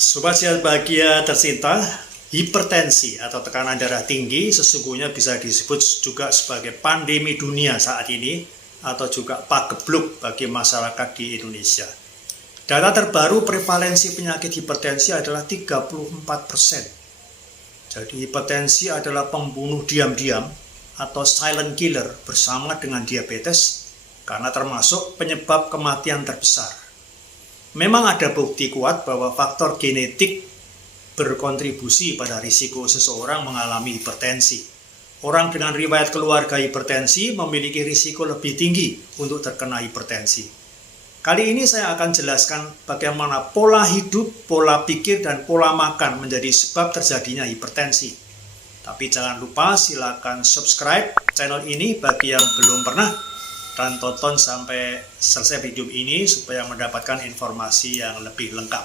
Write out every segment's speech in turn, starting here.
Sobat sehat bahagia tercinta, hipertensi atau tekanan darah tinggi sesungguhnya bisa disebut juga sebagai pandemi dunia saat ini atau juga pagebluk bagi masyarakat di Indonesia. Data terbaru prevalensi penyakit hipertensi adalah 34%. Jadi hipertensi adalah pembunuh diam-diam atau silent killer bersama dengan diabetes karena termasuk penyebab kematian terbesar. Memang ada bukti kuat bahwa faktor genetik berkontribusi pada risiko seseorang mengalami hipertensi. Orang dengan riwayat keluarga hipertensi memiliki risiko lebih tinggi untuk terkena hipertensi. Kali ini saya akan jelaskan bagaimana pola hidup, pola pikir, dan pola makan menjadi sebab terjadinya hipertensi. Tapi jangan lupa silakan subscribe channel ini bagi yang belum pernah, dan tonton sampai selesai video ini supaya mendapatkan informasi yang lebih lengkap.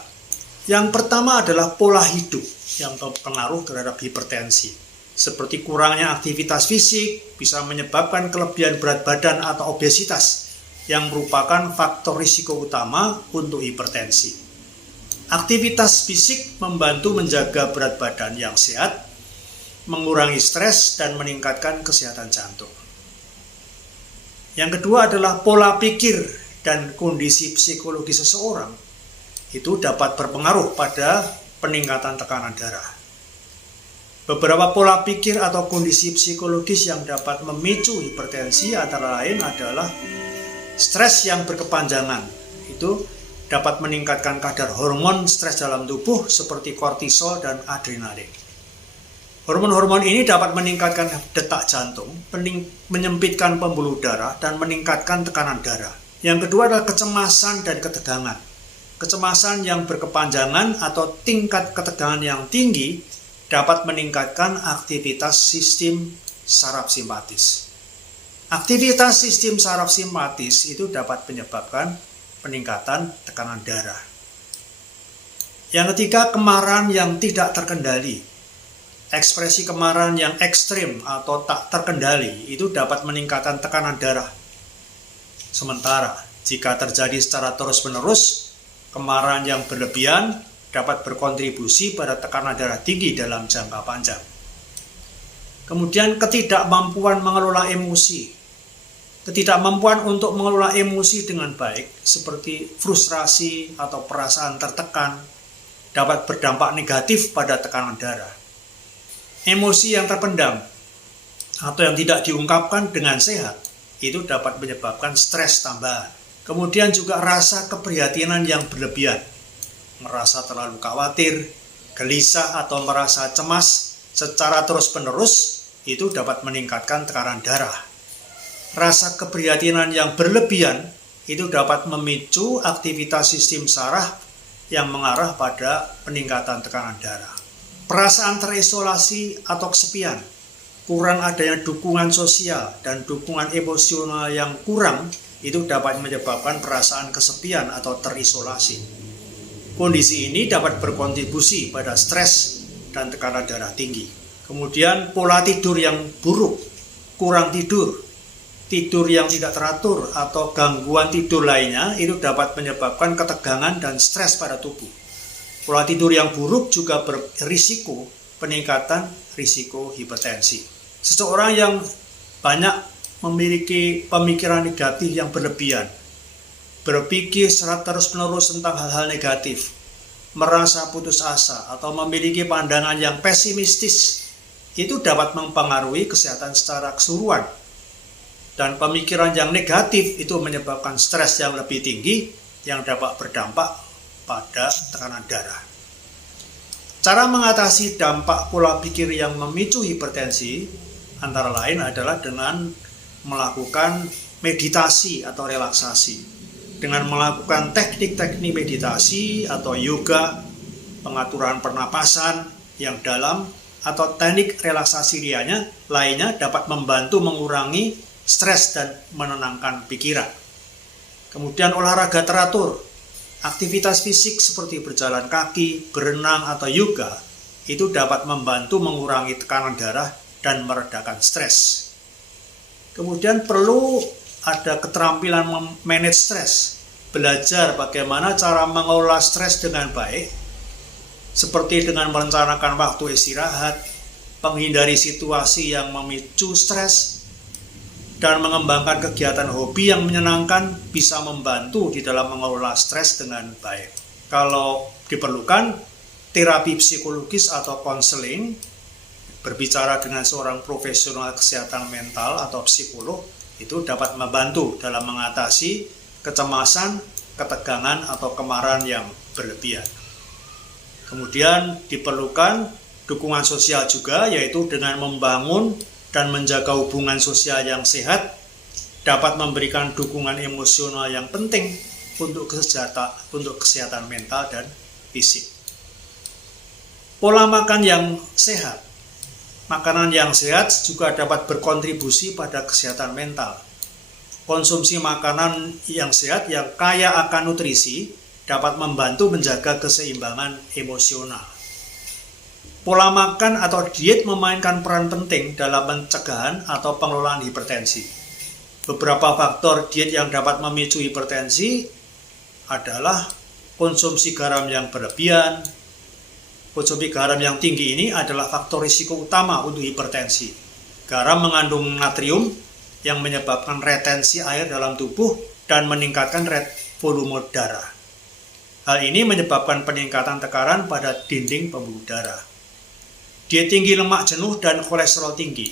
Yang pertama adalah pola hidup yang berpengaruh terhadap hipertensi. Seperti kurangnya aktivitas fisik bisa menyebabkan kelebihan berat badan atau obesitas yang merupakan faktor risiko utama untuk hipertensi. Aktivitas fisik membantu menjaga berat badan yang sehat, mengurangi stres, dan meningkatkan kesehatan jantung. Yang kedua adalah pola pikir dan kondisi psikologi seseorang. Itu dapat berpengaruh pada peningkatan tekanan darah. Beberapa pola pikir atau kondisi psikologis yang dapat memicu hipertensi antara lain adalah stres yang berkepanjangan. Itu dapat meningkatkan kadar hormon stres dalam tubuh seperti kortisol dan adrenalin. Hormon-hormon ini dapat meningkatkan detak jantung, menyempitkan pembuluh darah, dan meningkatkan tekanan darah. Yang kedua adalah kecemasan dan ketegangan. Kecemasan yang berkepanjangan atau tingkat ketegangan yang tinggi dapat meningkatkan aktivitas sistem saraf simpatis. Aktivitas sistem saraf simpatis itu dapat menyebabkan peningkatan tekanan darah. Yang ketiga, kemarahan yang tidak terkendali. Ekspresi kemarahan yang ekstrim atau tak terkendali itu dapat meningkatkan tekanan darah. Sementara, jika terjadi secara terus-menerus, kemarahan yang berlebihan dapat berkontribusi pada tekanan darah tinggi dalam jangka panjang. Kemudian, ketidakmampuan mengelola emosi. Ketidakmampuan untuk mengelola emosi dengan baik, seperti frustrasi atau perasaan tertekan, dapat berdampak negatif pada tekanan darah. Emosi yang terpendam atau yang tidak diungkapkan dengan sehat itu dapat menyebabkan stres tambahan. Kemudian juga rasa keprihatinan yang berlebihan, merasa terlalu khawatir, gelisah, atau merasa cemas secara terus-menerus itu dapat meningkatkan tekanan darah. Rasa keprihatinan yang berlebihan itu dapat memicu aktivitas sistem saraf yang mengarah pada peningkatan tekanan darah. Perasaan terisolasi atau kesepian, kurang adanya dukungan sosial, dan dukungan emosional yang kurang itu dapat menyebabkan perasaan kesepian atau terisolasi. Kondisi ini dapat berkontribusi pada stres dan tekanan darah tinggi. Kemudian pola tidur yang buruk, kurang tidur, tidur yang tidak teratur, atau gangguan tidur lainnya itu dapat menyebabkan ketegangan dan stres pada tubuh. Pola tidur yang buruk juga berisiko peningkatan risiko hipertensi. Seseorang yang banyak memiliki pemikiran negatif yang berlebihan, berpikir secara terus-menerus tentang hal-hal negatif, merasa putus asa, atau memiliki pandangan yang pesimistis, itu dapat mempengaruhi kesehatan secara keseluruhan. Dan pemikiran yang negatif itu menyebabkan stres yang lebih tinggi yang dapat berdampak pada tekanan darah. Cara mengatasi dampak pola pikir yang memicu hipertensi antara lain adalah dengan melakukan meditasi atau relaksasi. Dengan melakukan teknik-teknik meditasi atau yoga, pengaturan pernapasan yang dalam, atau teknik relaksasi lainnya dapat membantu mengurangi stres dan menenangkan pikiran. Kemudian olahraga teratur. Aktivitas fisik seperti berjalan kaki, berenang, atau yoga itu dapat membantu mengurangi tekanan darah dan meredakan stres. Kemudian perlu ada keterampilan manage stres, belajar bagaimana cara mengelola stres dengan baik, seperti dengan merencanakan waktu istirahat, menghindari situasi yang memicu stres, dan mengembangkan kegiatan hobi yang menyenangkan bisa membantu di dalam mengelola stres dengan baik. Kalau diperlukan, terapi psikologis atau konseling, berbicara dengan seorang profesional kesehatan mental atau psikolog, itu dapat membantu dalam mengatasi kecemasan, ketegangan, atau kemarahan yang berlebihan. Kemudian diperlukan dukungan sosial juga, yaitu dengan membangun dan menjaga hubungan sosial yang sehat, dapat memberikan dukungan emosional yang penting untuk kesehatan mental dan fisik. Pola makan yang sehat. Makanan yang sehat juga dapat berkontribusi pada kesehatan mental. Konsumsi makanan yang sehat yang kaya akan nutrisi dapat membantu menjaga keseimbangan emosional. Pola makan atau diet memainkan peran penting dalam pencegahan atau pengelolaan hipertensi. Beberapa faktor diet yang dapat memicu hipertensi adalah konsumsi garam yang berlebihan. Konsumsi garam yang tinggi ini adalah faktor risiko utama untuk hipertensi. Garam mengandung natrium yang menyebabkan retensi air dalam tubuh dan meningkatkan volume darah. Hal ini menyebabkan peningkatan tekanan pada dinding pembuluh darah. Diet tinggi lemak jenuh dan kolesterol tinggi.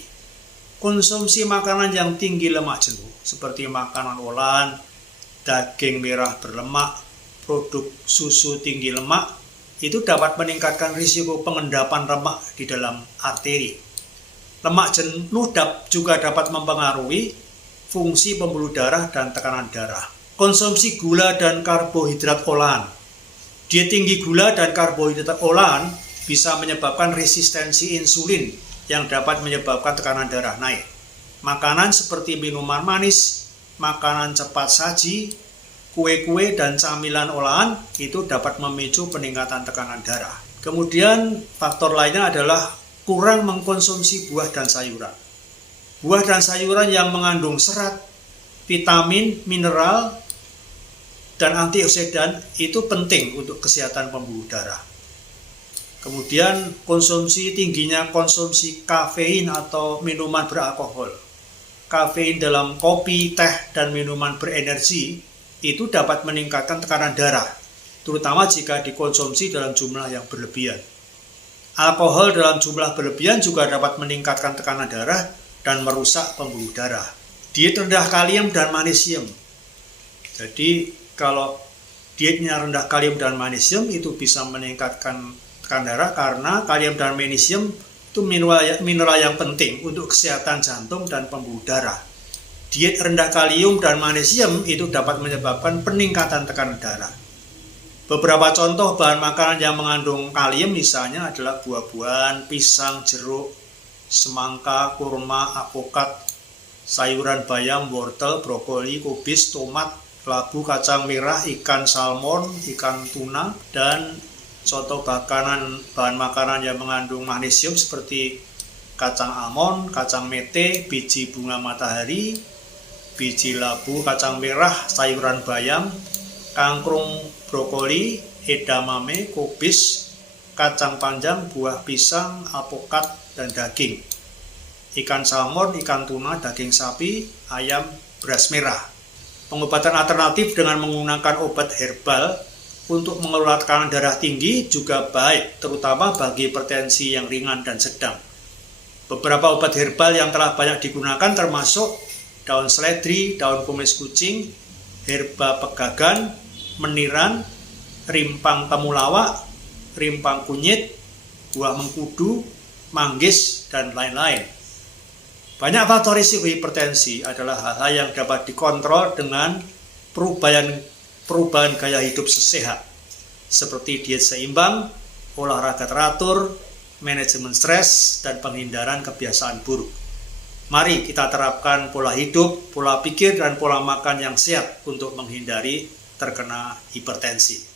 Konsumsi makanan yang tinggi lemak jenuh seperti makanan olahan, daging merah berlemak, produk susu tinggi lemak, itu dapat meningkatkan risiko pengendapan lemak di dalam arteri. Lemak jenuh juga dapat mempengaruhi fungsi pembuluh darah dan tekanan darah. Konsumsi gula dan karbohidrat olahan. Diet tinggi gula dan karbohidrat olahan bisa menyebabkan resistensi insulin yang dapat menyebabkan tekanan darah naik. Makanan seperti minuman manis, makanan cepat saji, kue-kue dan camilan olahan itu dapat memicu peningkatan tekanan darah. Kemudian faktor lainnya adalah kurang mengkonsumsi buah dan sayuran. Buah dan sayuran yang mengandung serat, vitamin, mineral, dan antioksidan itu penting untuk kesehatan pembuluh darah. Kemudian tingginya konsumsi kafein atau minuman beralkohol. Kafein dalam kopi, teh, dan minuman berenergi itu dapat meningkatkan tekanan darah, terutama jika dikonsumsi dalam jumlah yang berlebihan. Alkohol dalam jumlah berlebihan juga dapat meningkatkan tekanan darah dan merusak pembuluh darah. Diet rendah kalium dan magnesium. Jadi kalau dietnya rendah kalium dan magnesium itu bisa meningkatkan tekanan darah karena kalium dan magnesium itu mineral yang penting untuk kesehatan jantung dan pembuluh darah. Diet rendah kalium dan magnesium itu dapat menyebabkan peningkatan tekanan darah. Beberapa contoh bahan makanan yang mengandung kalium misalnya adalah buah-buahan, pisang, jeruk, semangka, kurma, alpukat, sayuran bayam, wortel, brokoli, kubis, tomat, labu, kacang merah, ikan salmon, ikan tuna, dan contoh bahan makanan yang mengandung magnesium seperti kacang almond, kacang mete, biji bunga matahari, biji labu, kacang merah, sayuran bayam, kangkung, brokoli, edamame, kubis, kacang panjang, buah pisang, alpukat, dan daging. Ikan salmon, ikan tuna, daging sapi, ayam, beras merah. Pengobatan alternatif dengan menggunakan obat herbal untuk mengelola tekanan darah tinggi juga baik, terutama bagi hipertensi yang ringan dan sedang. Beberapa obat herbal yang telah banyak digunakan termasuk daun seledri, daun kumis kucing, herba pegagan, meniran, rimpang temulawak, rimpang kunyit, buah mengkudu, manggis, dan lain-lain. Banyak faktor risiko hipertensi adalah hal-hal yang dapat dikontrol dengan perubahan gaya hidup sehat, seperti diet seimbang, olahraga teratur, manajemen stres, dan penghindaran kebiasaan buruk. Mari kita terapkan pola hidup, pola pikir, dan pola makan yang sehat untuk menghindari terkena hipertensi.